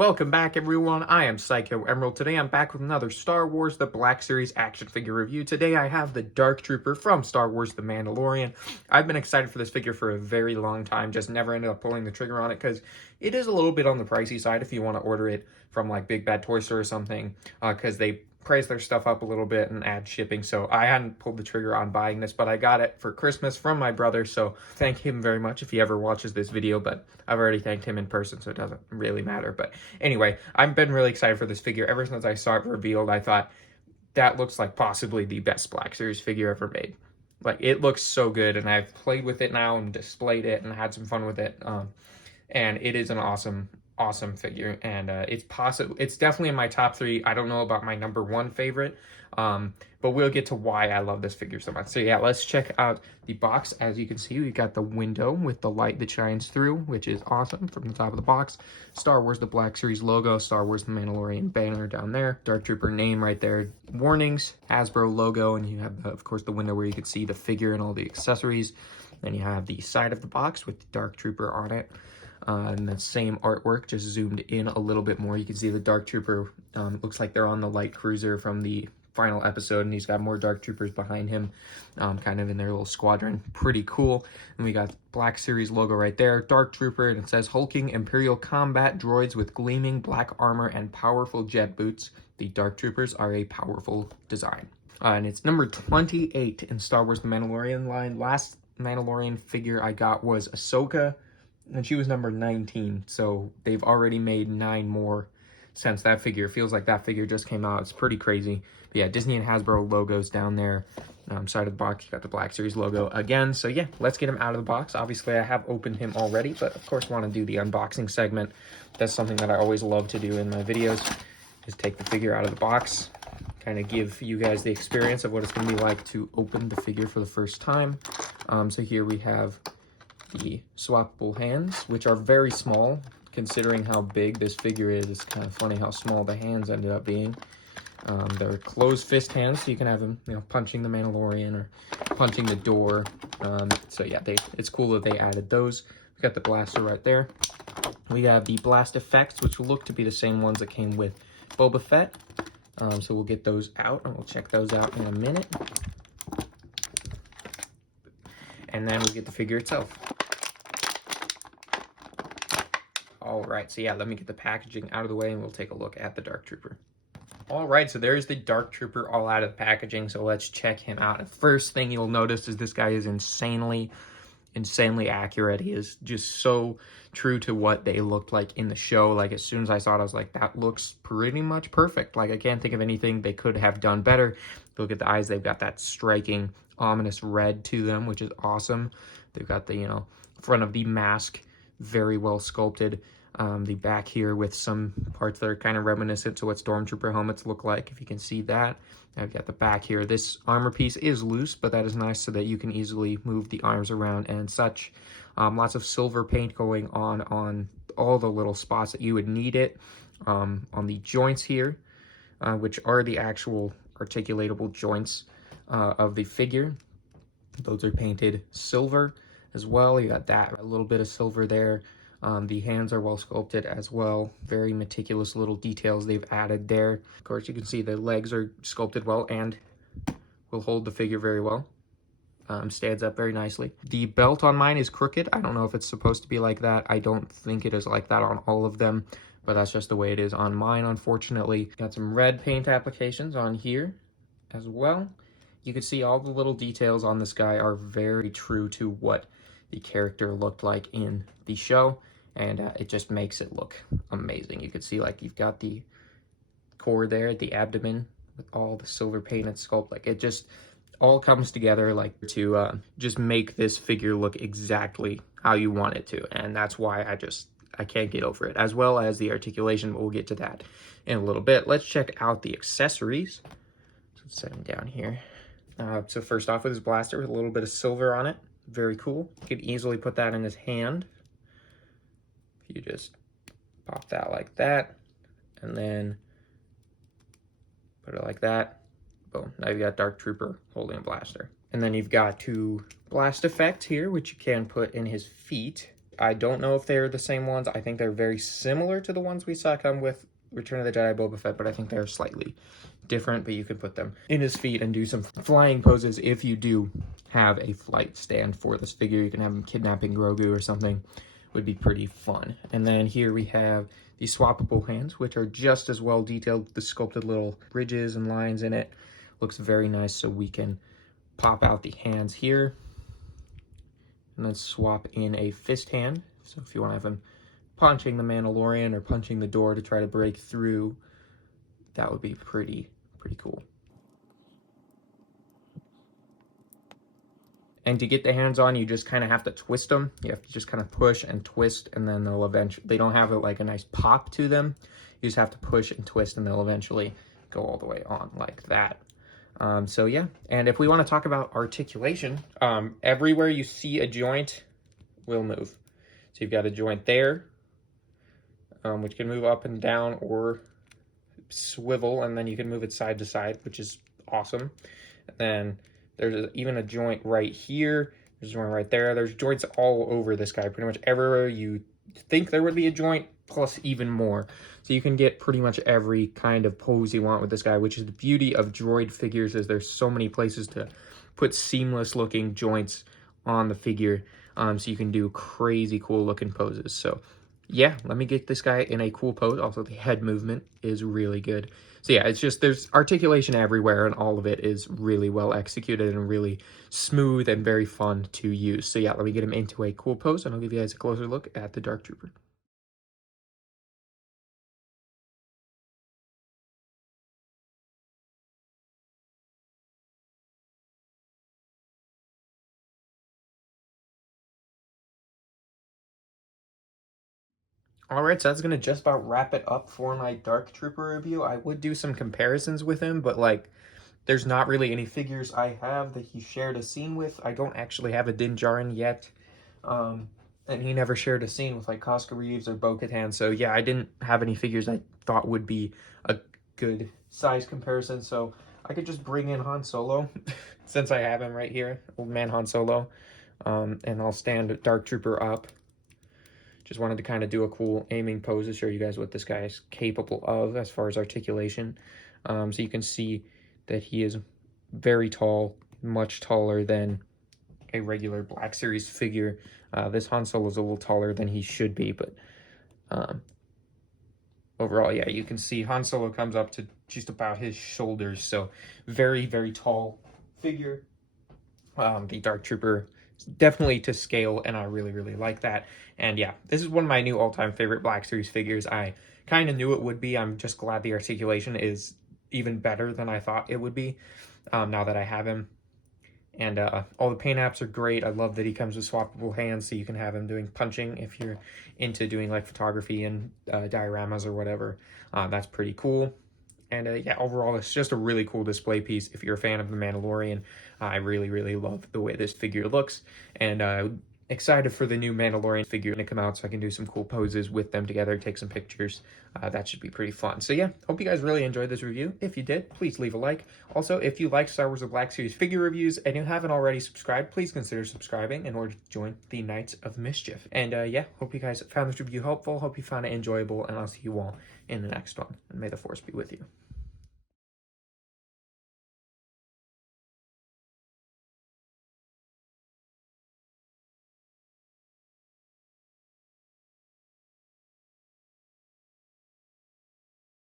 Welcome back, everyone. I am Psycho Emerald. Today I'm back with another Star Wars The Black Series action figure review. Today I have the Dark Trooper from Star Wars The Mandalorian. I've been excited for this figure for a very long time, just never ended up pulling the trigger on it because it is a little bit on the pricey side if you want to order it from like Big Bad Toy Store or something, because they price their stuff up a little bit and add shipping. So I hadn't pulled the trigger on buying this, but I got it for Christmas from my brother. So thank him very much if he ever watches this video, but I've already thanked him in person, so it doesn't really matter. But anyway, I've been really excited for this figure. Ever since I saw it revealed, I thought that looks like possibly the best Black Series figure ever made. Like, it looks so good, and I've played with it now and displayed it and had some fun with it. And it is an awesome figure, and it's definitely in my top 3. I don't know about my number 1 favorite, but we'll get to why I love this figure so much. So yeah, let's check out the box. As you can see, we got the window with the light that shines through, which is awesome. From the top of the box, Star Wars The Black Series logo, Star Wars The Mandalorian banner down there, Dark Trooper name right there, warnings, Hasbro logo, and you have, of course, the window where you can see the figure and all the accessories. Then you have the side of the box with the Dark Trooper on it. And the same artwork, just zoomed in a little bit more. You can see the Dark Trooper, looks like they're on the light cruiser from the final episode, and he's got more Dark Troopers behind him, kind of in their little squadron. Pretty cool. And we got Black Series logo right there, Dark Trooper, and it says hulking Imperial combat droids with gleaming black armor and powerful jet boots. The Dark Troopers are a powerful design. And it's number 28 in Star Wars The Mandalorian line. Last Mandalorian figure I got was Ahsoka, and she was number 19, so they've already made 9 more since that figure. It feels like that figure just came out. It's pretty crazy. But yeah, Disney and Hasbro logos down there. Side of the box, you got the Black Series logo again. So yeah, let's get him out of the box. Obviously, I have opened him already, but of course want to do the unboxing segment. That's something that I always love to do in my videos, is take the figure out of the box, kind of give you guys the experience of what it's going to be like to open the figure for the first time. So here we have the swappable hands, which are very small considering how big this figure is. It's kind of funny how small the hands ended up being. They're closed fist hands, so you can have them, punching the Mandalorian or punching the door. So yeah, it's cool that they added those. We got the blaster right there. We have the blast effects, which will look to be the same ones that came with Boba Fett. So we'll get those out, and we'll check those out in a minute. And then we'll get the figure itself. All right, so yeah, let me get the packaging out of the way and we'll take a look at the Dark Trooper. All right, so there's the Dark Trooper all out of the packaging, so let's check him out. The first thing you'll notice is this guy is insanely accurate. He is just so true to what they looked like in the show. Like, as soon as I saw it, I was like, that looks pretty much perfect. Like, I can't think of anything they could have done better. Look at the eyes. They've got that striking, ominous red to them, which is awesome. They've got the, front of the mask very well sculpted. The back here with some parts that are kind of reminiscent to what Stormtrooper helmets look like, if you can see that. I've got the back here. This armor piece is loose, but that is nice so that you can easily move the arms around and such. Lots of silver paint going on all the little spots that you would need it. On the joints here, which are the actual articulatable joints of the figure. Those are painted silver as well. You got that, a little bit of silver there. The hands are well sculpted as well. Very meticulous little details they've added there. Of course, you can see the legs are sculpted well and will hold the figure very well. Stands up very nicely. The belt on mine is crooked. I don't know if it's supposed to be like that. I don't think it is like that on all of them, but that's just the way it is on mine, unfortunately. Got some red paint applications on here as well. You can see all the little details on this guy are very true to what the character looked like in the show, and it just makes it look amazing. You can see, like, you've got the core there at the abdomen with all the silver painted sculpt. Like, it just all comes together, like, to just make this figure look exactly how you want it to, and that's why I can't get over it, as well as the articulation, but we'll get to that in a little bit. Let's check out the accessories. So let's set them down here. So first off, with his blaster with a little bit of silver on it. Very cool. You could easily put that in his hand. You just pop that like that, and then put it like that. Boom. Now you've got Dark Trooper holding a blaster. And then you've got 2 blast effects here, which you can put in his feet. I don't know if they're the same ones. I think they're very similar to the ones we saw come with Return of the Jedi Boba Fett, but I think they're slightly different. But you could put them in his feet and do some flying poses if you do have a flight stand for this figure. You can have him kidnapping Grogu or something. Would be pretty fun. And then here we have the swappable hands, which are just as well detailed with the sculpted little bridges and lines in it. Looks very nice, so we can pop out the hands here and then swap in a fist hand. So if you want to have him punching the Mandalorian or punching the door to try to break through, that would be pretty cool. And to get the hands on, you just kind of have to twist them. You have to just kind of push and twist, and then they'll eventually, they don't have like a nice pop to them. You just have to push and twist, and they'll eventually go all the way on like that. So yeah, and if we want to talk about articulation, everywhere you see a joint will move. So you've got a joint there, which can move up and down or swivel, and then you can move it side to side, which is awesome. And then there's even a joint right here. There's a joint right there. There's joints all over this guy. Pretty much everywhere you think there would be a joint, plus even more. So you can get pretty much every kind of pose you want with this guy, which is the beauty of droid figures, is there's so many places to put seamless looking joints on the figure. So you can do crazy cool looking poses. So yeah, let me get this guy in a cool pose. Also, the head movement is really good. So yeah, it's just, there's articulation everywhere, and all of it is really well executed and really smooth and very fun to use. So yeah, let me get him into a cool pose, and I'll give you guys a closer look at the Dark Trooper. All right, so that's going to just about wrap it up for my Dark Trooper review. I would do some comparisons with him, but like, there's not really any figures I have that he shared a scene with. I don't actually have a Din Djarin yet, and he never shared a scene with like Koska Reeves or Bo-Katan. So yeah, I didn't have any figures I thought would be a good size comparison. So I could just bring in Han Solo, since I have him right here, old man Han Solo, and I'll stand Dark Trooper up. Just wanted to kind of do a cool aiming pose to show you guys what this guy is capable of as far as articulation. So you can see that he is very tall, much taller than a regular Black Series figure. This Han Solo is a little taller than he should be, but overall, yeah, you can see Han Solo comes up to just about his shoulders. So very, very tall figure. The Dark Trooper, definitely to scale, and I really, really like that. And yeah, this is one of my new all-time favorite Black Series figures. I kind of knew it would be. I'm just glad the articulation is even better than I thought it would be, now that I have him. And all the paint apps are great. I love that he comes with swappable hands, so you can have him doing punching if you're into doing like photography and dioramas or whatever. That's pretty cool. And yeah, overall, it's just a really cool display piece. If you're a fan of The Mandalorian, I really, really love the way this figure looks. And excited for the new Mandalorian figure to come out so I can do some cool poses with them together, take some pictures. That should be pretty fun. So yeah, hope you guys really enjoyed this review. If you did, please leave a like. Also, if you like Star Wars The Black Series figure reviews and you haven't already subscribed, please consider subscribing in order to join the Knights of Mischief. And yeah, hope you guys found this review helpful. Hope you found it enjoyable, and I'll see you all in the next one. And may the Force be with you.